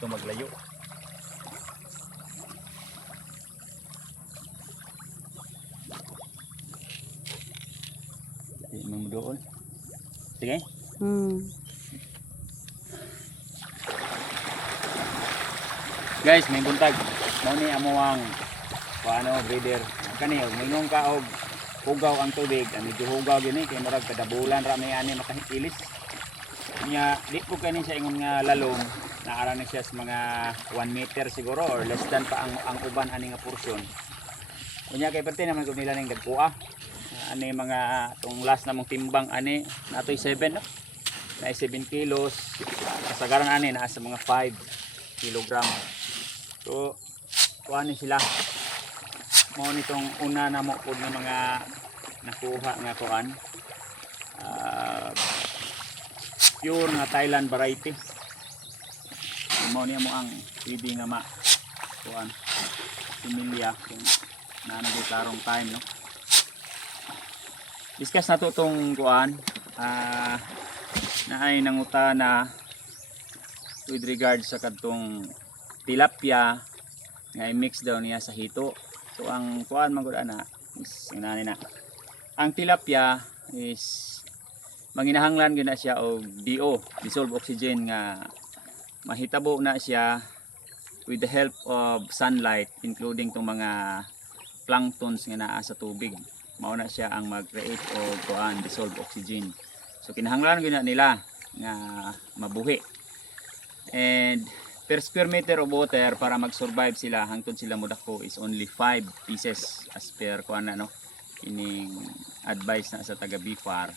gusto maglayo. Di mo doon. Sige. Guys, may buntag. Mao ni amo ang paano breeder. Kani og mingong ka og hugaw ang tubig, medyo hugaw gini kay murag kada bulan ra may ani makahikilis. Nya di ko kani siya ingon nga lalong, naara na siya sa mga 1 meter siguro or less than pa ang uban ani nga porsyon. Unya kay perti naman ko nila ning dagkuha. Ani mga tong last namong timbang ani natoy 7 no. Na 7 kilos. Kasagaran ani naa sa mga 5 kilogram. So kuani sila. Mao nitong una na mo pud nga mga nakuha nga kuan. Pure nga Thailand variety. Mao niya mo ang pwede nga ma kuan. Pamilya kung naanong karong time no. Discuss na to tong kuan. Na ay nangutana with regard sa kadtong tilapia nga i-mix daw niya sa hito. So ang kuan man gud ana is inani na. Ang tilapia is manginahanglan gyud na siya og DO, dissolved oxygen nga mahitabo na siya with the help of sunlight including tong mga planktons nga naa sa tubig. Mao na siya ang mag-create og kuan dissolved oxygen. So kinahanglan gyud na nila nga mabuhi. And per square meter of water para mag-survive sila hangtod sila modako is only 5 pieces as per kuan na no. Ining advice na sa taga BFAR.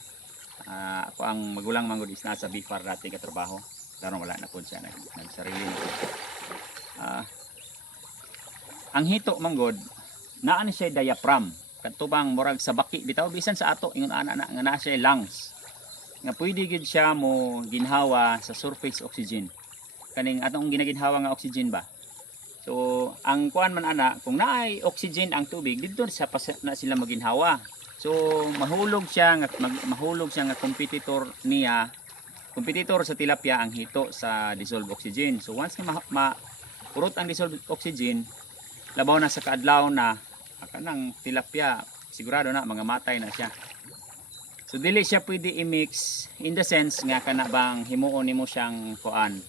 Ako ang magulang manggod is nasa BFAR dati ka trabaho. Karon wala na pud siya nagsarili. Ang hito manggod naa ni siya diaphragm. Katubang murag sa baki bitaw bisan sa ato ingon ana na nga naa siya lungs. Nga pwede gid siya mo ginhawa sa surface oxygen. Kaning atong ginaginhawa nga oxygen ba. So ang kuan man ana kung naay oxygen ang tubig didto na sila maginhawa. So mahulog siya nga competitor niya. Competitor sa tilapia ang hito sa dissolved oxygen. So once nga purot ang dissolved oxygen, labaw na sa kaadlaw na kanang tilapia sigurado na mga matay na siya. So dili siya pwede i-mix in the sense nga kana bang himuon nimo siyang kuan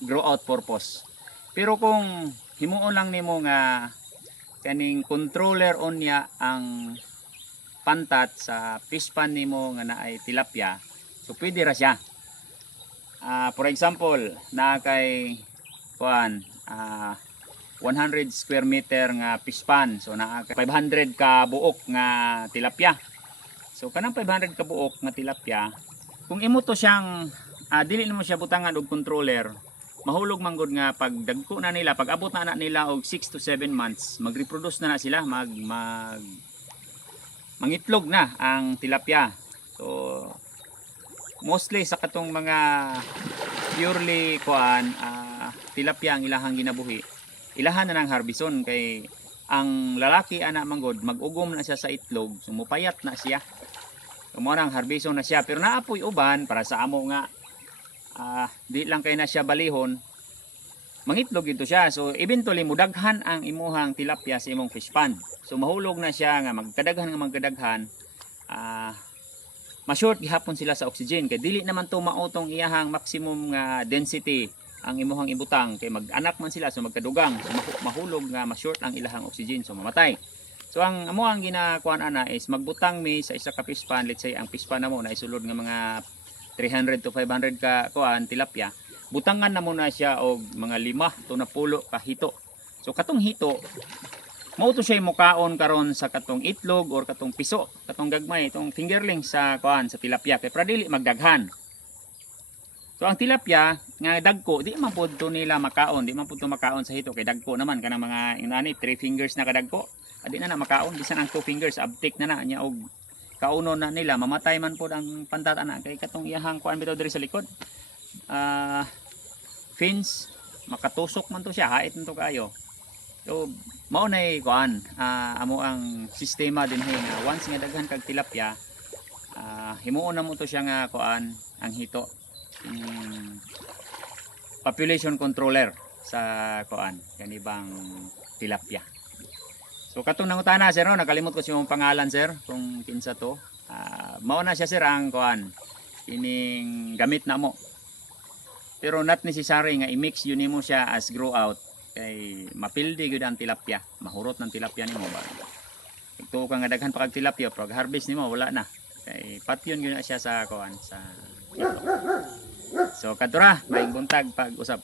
grow out purpose. Pero kung himuon lang nimo nga kaning controller on niya ang pantat sa fish pan nimo nga naay tilapia, so pwede ra siya. For example, na kay kuan 100 square meter nga fish pan, so naa 500 ka buok nga tilapia. So kanang 500 ka buok nga tilapia, kung imo to siyang dili mo siya butangan og controller, mahulog man gud nga pag dagko na nila, pag abot na nila og 6 to 7 months, mag-reproduce na sila, mangitlog na ang tilapia. So mostly sa katong mga purely kuan tilapia ang ilahang ginabuhi, ilahan na ng harbison kay ang lalaki ana manggod mag-ugom na siya sa itlog, sumupayat na siya. Mo nang harbison na siya, pero naapoy uban para sa amo nga di lang kay na siya balihon, mangitlog ito siya. So eventually mudaghan ang imuhang tilapia sa imong fish pond. So mahulog na siya nga magkadaghan ma-short gihapon sila sa oxygen kay dili naman to mautong iyahang maximum nga density ang imuhang ibutang kay mag-anak man sila, so magkadugang, so mahulog nga ma-short ang ilahang oxygen, so mamatay. So ang amo ang ginakuan ana is magbutang mi sa isa ka fish pond. Let's say ang fish pond namo na isulod nga mga 300 to 500 ka kuan tilapia, butangan na muna siya og mga 5 to 10 ka hito. So katong hito mao to siya mukaon karon sa katong itlog or katong piso, katong gagmay, itong fingerling sa kuan sa tilapia kay para dili magdaghan. So ang tilapia nga dagko di man pud to nila makaon, di man pud to makaon sa hito kay dagko naman kanang mga inani 3 fingers na kadagko. Adi na makaon bisan ang 2 fingers abtik na nya og kaunon na nila, mamatay man po ang pantat ana kay katong iyahang kuan bitaw diri sa likod. Fins makatusok man to siya, hait man to kayo. So mao nay kuan amo ang sistema din nga once nga daghan kag tilapia, himuon na mo to siya nga kuan ang hito. population controller sa kuan kanibang tilapia. So katong nangutana sir no, nakalimot ko yung pangalan sir kung kinsa to. Mao na siya sir ang kuan ining gamit na mo. Pero not necessary nga i-mix yun nimo siya as grow out kay mapildi gyud ang tilapia, mahurot ng tilapia nimo ba. Ito ka nga daghan pa kag tilapia pag harvest nimo wala na. Kay patyon gyud na siya sa kuan sa. So kadtura maing buntag pag usap.